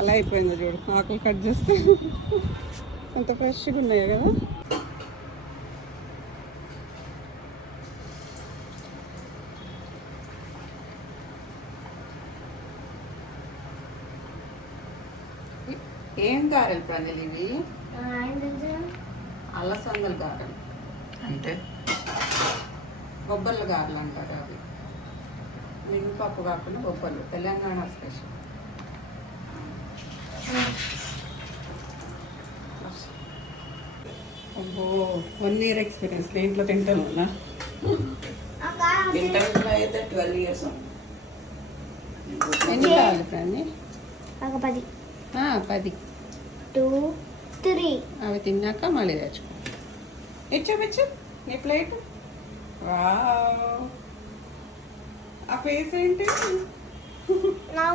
అలా అయిపోయింది చూడు, ఆకులు కట్ చేస్తే ఎంత ఫ్రెష్గా ఉన్నాయి కదా. ఏం గారెలు ప్రజలు ఇవి? అలసందల గారెలు అంటే బొబ్బర్ల గారెలు అంటారు అవి. మినపప్పు కాకుండా బొబ్బర్లు, తెలంగాణ స్పెషల్. అబ్బో 1 year ఎక్స్పీరియన్స్ దేంట్లో తింటాను నా. ఇంటర్లో అయితే 12 years. ఎన్ని కావాలి ప్రాణి? 10 10. 2 3 అవి తిన్నాక మళ్ళీ తెచ్చుకో. ఇచ్చు నీ ప్లేట్. వావ్, ఆ ఫేస్ ఏంటి? నా